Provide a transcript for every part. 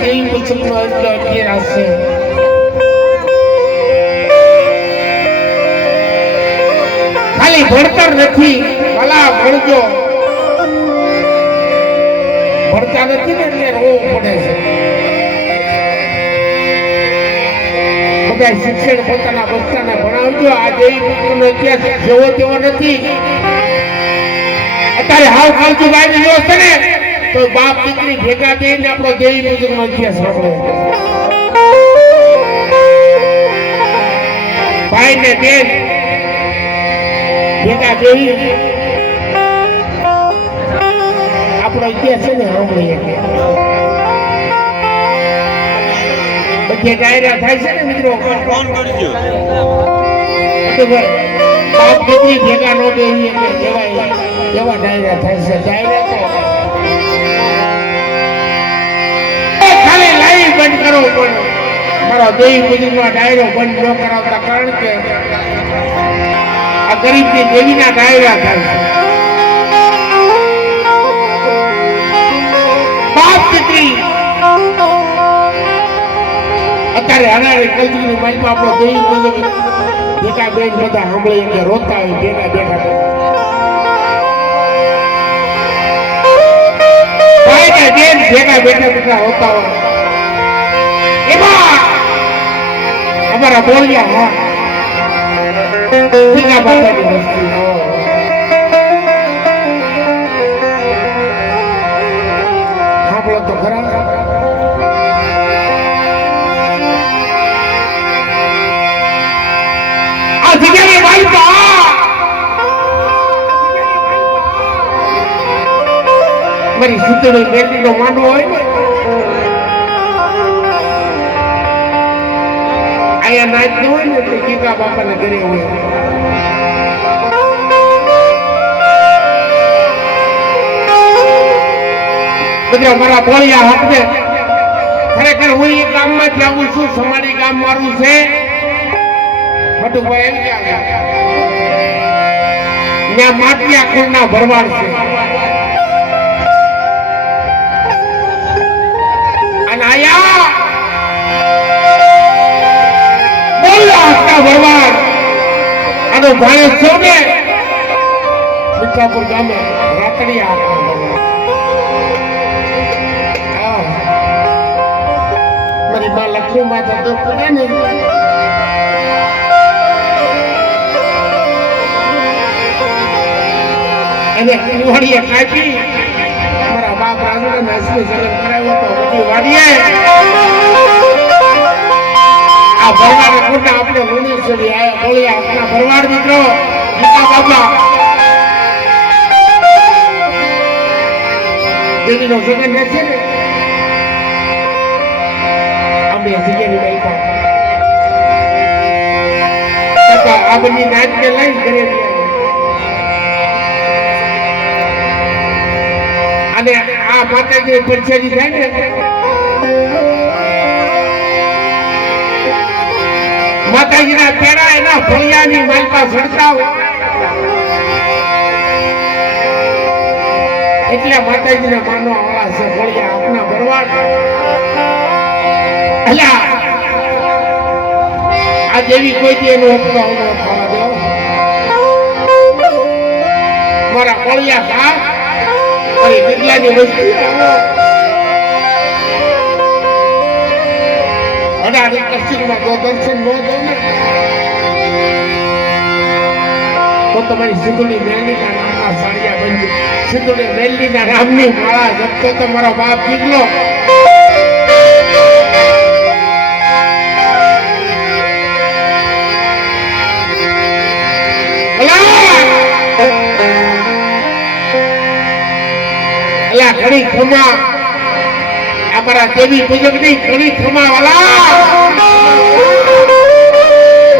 કેવી মুসলমান দাঁড়িয়ে আছে ખાલી ભણતર નથી, ભલા ભણજો. ભણતા નથી ને એટલે શિક્ષણ પોતાના બચ્ચાને ભણાવજો. આ દેવી પુત્રનો ઇતિહાસ જેવો તેવો નથી. અત્યારે હાવ ગાય ગયો છે ને. તો બાપ દીકરી ભેગા થઈને આપણો દેવી પુત્રનો ઇતિહાસ આપણે ભાઈ ને બેન, ભેગા દેવી આપણો ઇતિહાસ છે ને સાંભળીએ બધે ડાયરા થાય છે ને મિત્રો ફોન કરજો. બાપ દીકરી ભેગા નો એવા ડાયરા થાય છે. ડાયરા તો બંધ કરો પણ મારો દેવી પૂજનનો ડાયરો બંધ ન કરાવતા કારણ કે આ ગરીબની દેવીના ડાયરા થાય બાપ દીકરી અત્યારે હરારી કલજીની માઇકમાં આપણો દેહ પૂજન બેટા બેન બધા સાંભળી કે રોતા હોય બેટા બેઠા બેન ભેગા બેઠા બેઠા રોતા હોય. અમારા બોલ્યા હા. ભેગા બાપાની વસ્તુ તો ખરા આ જગ્યાએ વાલપા મારી સુતળી બેટીનો માંડવો હોય ને અહીંયા નાચ હોય ને તે ગીતા બાપાના ઘરે હોય મારા બોળિયા હકને ખરેખર હું એ ગામમાંથી આવું છું સમારી ગામ મારું છે. ભટુભાઈ, એમ ત્યાં માટિયા ખોળના ભરવાડ છે. બોલ્યા હતા અને આનો ભાણે છો ને મીઠાપુર ગામે રાતડિયા હતા મારી માં લક્ષ્મી માતા તો કરે ને, એને કુંવળીએ કાપી. મારા બાપ રાજુને નાસી જગત કરાવ્યો તો વાડીએ આ ભરવાડ ખોટા આપણે લુણી આયા બોલ્યા આપણા ભરવાડ મિત્રો ગીતા બાબા દેવીનો જગન રહેશે ને? અમે જગ્યાની બેઠા આ બધી નાચ કે લઈ ઘરે અને આ માતાજી પરચેરી થાય ને? માતાજીના પેડા એના ફળિયાની માલપા સડતા એટલે માતાજીને માનો આવા છે ફળિયા આપના ભરવાડ. અલ્યા, આ જેવી કોઈ દી એનો અપમાન ન થવા દો મારા ફળિયા ખા મારી જગ્યાની વસ્તુ અઢાર કચ્છમાં જો દર્શન તમારી સિંધુની મેલડીના નામના સાળિયા બનજો સિંધુની મેલડીના રામની માળા જપતો તમારો મારો બાપ નીકળો ઘણી ખમા. અમારા દેવી પૂજકની ઘણી ખમા વાલા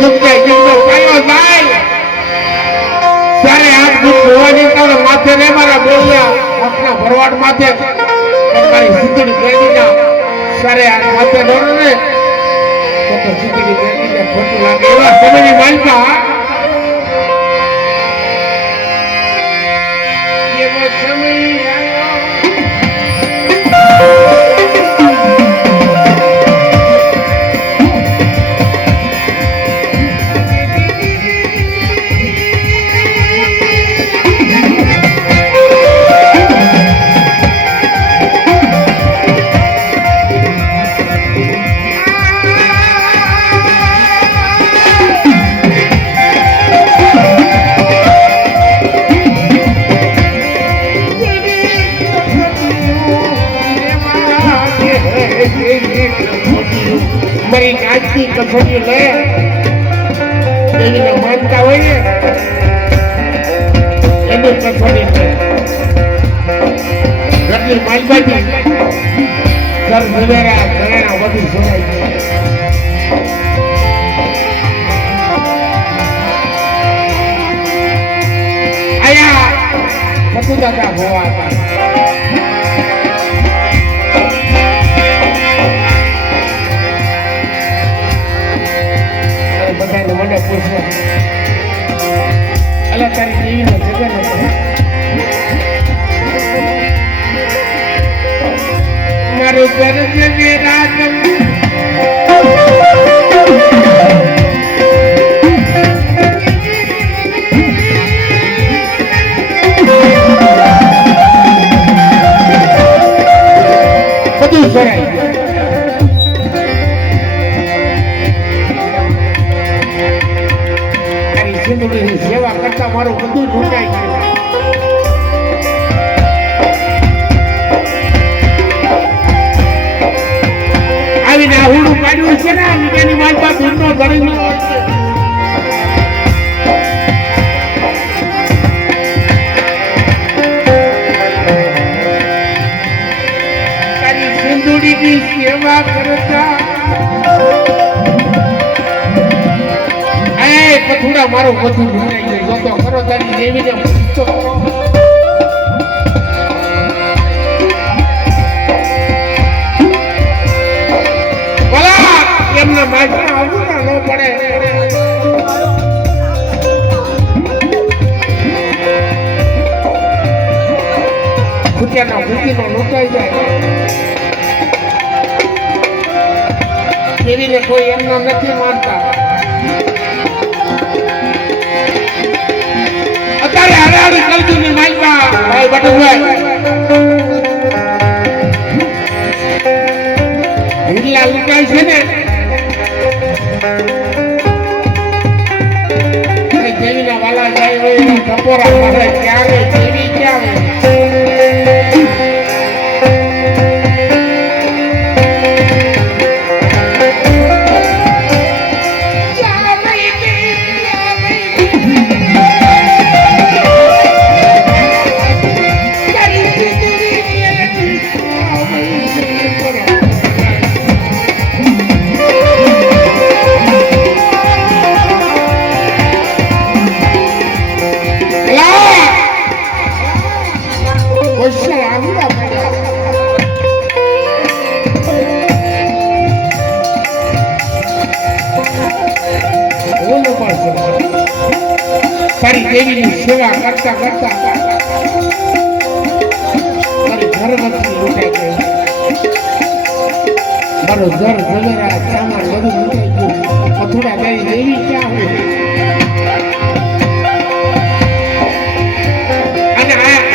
જુગજે જુગનો પાયો જાય. માથે રે મારા બોલ્યા આપણા ભરવાડ માથે. મારી સિદ્ધડી બેડીના સારે આ માથે નો ને, તો સિદ્ધડી બેડીને ખોટું લાગે. એવા સમયની માલિકા મારી નાચતી કસોટી લે એની માનતા હોય ને કસોટી લે ઘરની માલબાજી. ઘર સવેરા ઘરેણા બધું સોરાય આયા ફકુદાદા ભોવા હતા. સેવા કરતા મારું બધું ઢૂંઢાઈ ગયું. આવીને આહુડું હુડું કાઢ્યું છે ને એની માલપા ભીમનો ધણી ગયો સેવા કરતા એ પથુડા મારો બધું ભૂલાઈ ગયું જોતો કરો તારી દેવી ને પૂછો ભલા, એમના માથા અવગુણા ન પડે. કોઈ એમનો નથી માનતા. ભાઈ બટુભાઈ હિલ્લા લૂંટાય છે ને. દેવીના વાલા જાય હોય મારે ક્યારે દેવી ક્યાં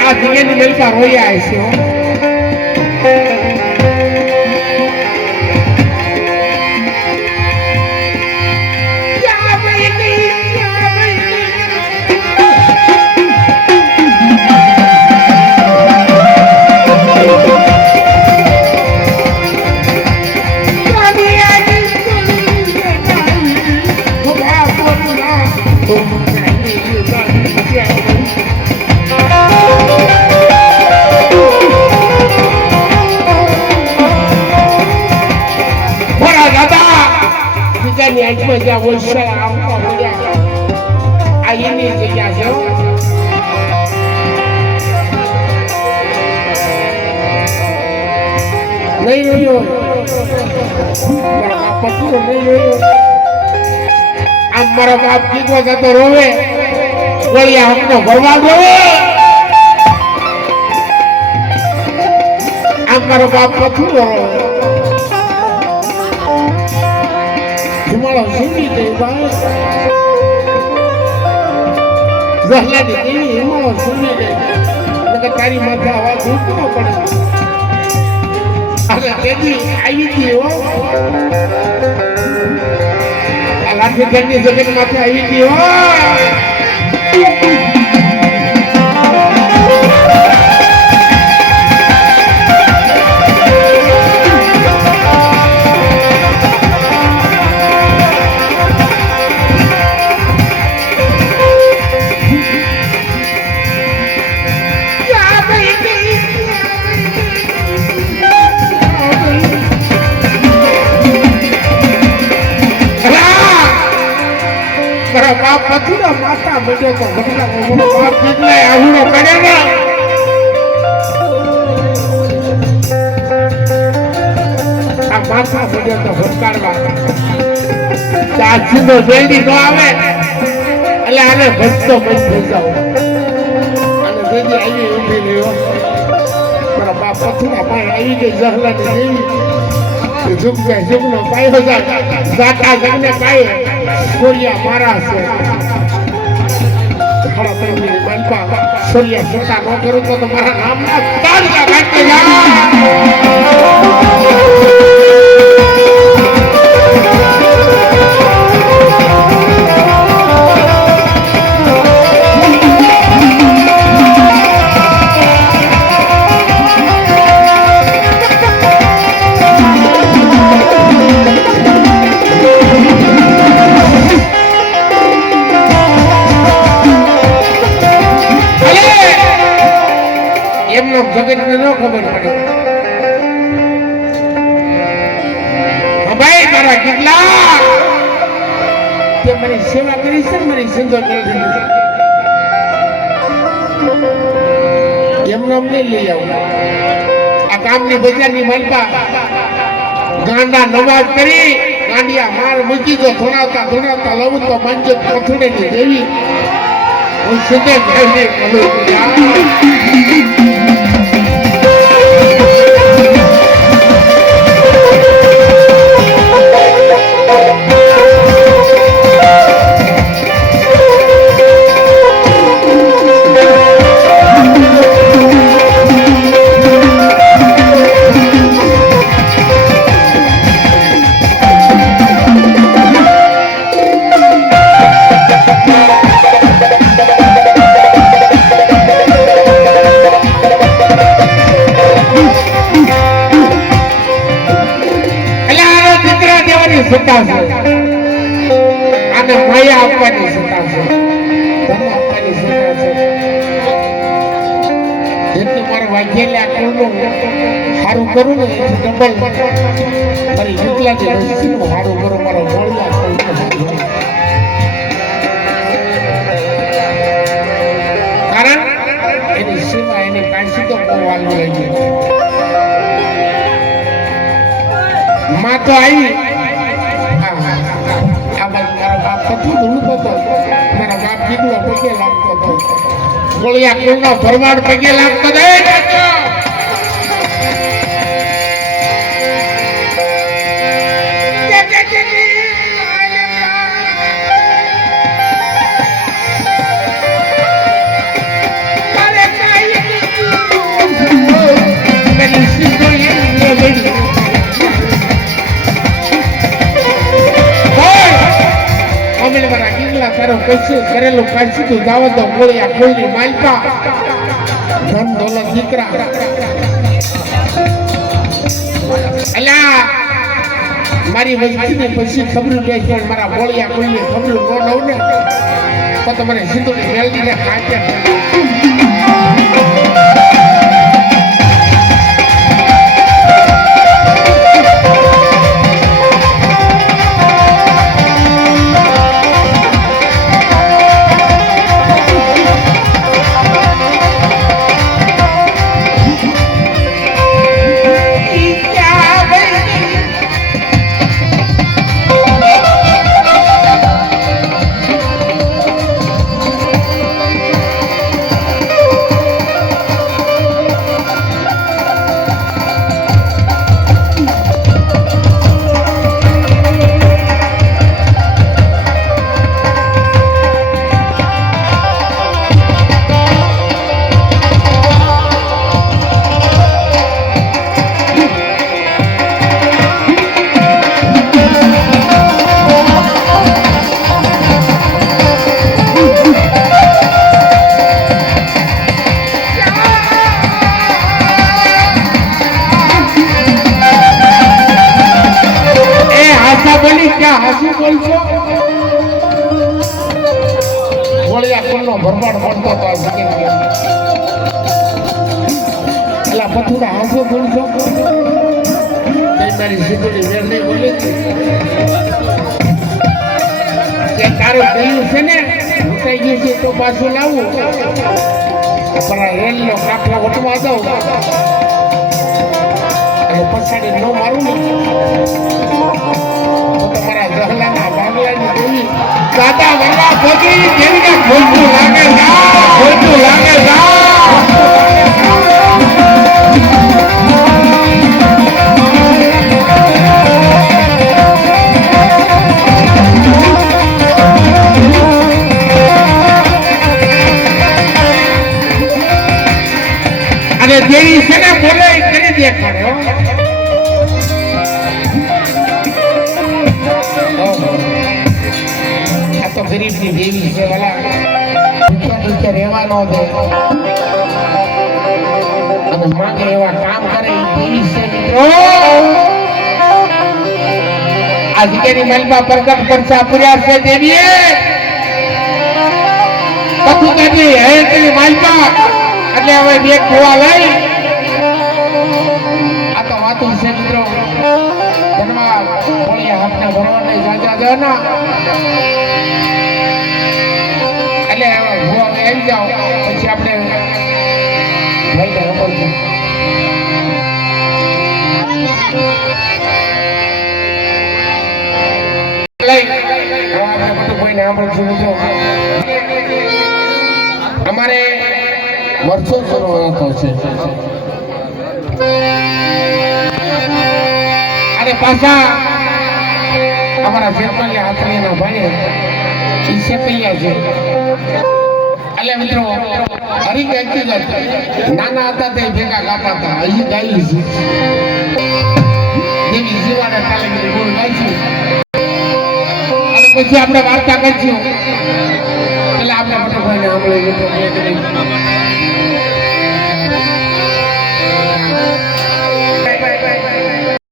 આ દિવ્યાની મેલકા રોયા હશે આંખમાં જ્યાં વલસાડ આવતા મળ્યા આ એની જગ્યા છે. નહીં રહ્યો. મારા પતિનો નહીં રહ્યો. આમ મારા બાપ કીધો જતો રોવે. ગોળિયા હકનો ભરવા રોવે આમ મારો બાપ પથુરો રોવે. ધુમાડો સીમી ગઈ ભાઈ ઝહલાની દેવી હિમાળો સીમી ગઈ નકર તારી માથે આવા દુઃખ ન પડે અને તેની આવી ગઈ હો આ લાઠી ઘરની જગત માથે આવી ગઈ હો માતા બજે તો જલ્દી નો. આવે. એટલે આને ભટતો બંધ થઈ જાવ અને જલ્દી આવી ઊભી રહ્યો પણ બાપ પથુરા પાસે આવી ગઈ જહલાની દેવી ઝુક ઝુકનો પાયો જાતા. જગને પાયે સૂર્યા મારા છે. પ્રેમની માનપા સૂર્ય સત્તા ન તમારા નામના સેવા કરી છે મારી દીધી એમને અમને લઈ આવું આ ગામની બજારની માલપા ગાંડા નવાજ કરી ગાંડિયા માર મૂકી તો ધોણાવતા ધોણાવતા લઉં તો મંજે ની દેવી હું સીધે સત્તા છે. આને માયા આપવાની સત્તા છે. ધન આપવાની કરું ને એથી ડબલ સારું કરું. કારણ એની સેવા એની કાશી તો બહુ રહી છે માં તો આવી. પગે લાગતો હતો ગોળિયા કુળનો ભરવાડ પગે લાગતો હતો તારો કશું કરેલું કાઢી સીધું દાવત તો ગોળિયા ગોળની માલપા. ધન દોલત દીકરા. અલા મારી વસ્તીને પછી ખબર બે છે મારા ગોળિયા ગોળની ખબર ન લઉં ને તો તમારે સિંધુની મેલડીને ખાતે તારે ગયું છે ને ઉઠાઈ ગયું છે તો પાછું લાવું પણ રેલનો કાફલો વટવા દઉં અને પછાડી ન મારું ને તમારા જહલાના બાંગલાની દાદા વરવા ભગી, જેવી ખોટું લાગે ખોટું લાગે અને દેવી છે ને બોલે એ કરી દેખાડે હો. ઓહો. આ તો ગરીબની દેવી છે વાલા ભૂખ્યા ભૂખ્યા રહેવા ન દે અને માંગે એવા કામ કરે એ દેવી છે મિત્રો આ જગ્યાની મહેલમાં પ્રગટ પરચા પૂર્યા છે દેવીએ કથું કાઢી હે તેની માલમાં એટલે હવે બે ખોવા લઈ. આ તો વાતું છે મિત્રો. ધનવા કોળિયા હાથના ભરવા નહીં જાજા જના. એટલે હવે આવી જાઓ. પછી આપણે લઈને રમવું લઈ. આપણે બધું કોઈને વર્ષો કરવાનો થશે. અને પાછા અમારા જેઠાણી હાથણીના ભાઈ એ સેપૈયા છે. એટલે મિત્રો હરી વ્યક્તિગત નાના હતા તે ભેગા ગાતા હતા. અહીં ગાઈ છે. જેવી જીવાના બોલ ગાઈશું અને પછી આપણે વાર્તા કરીશું. એટલે આપણે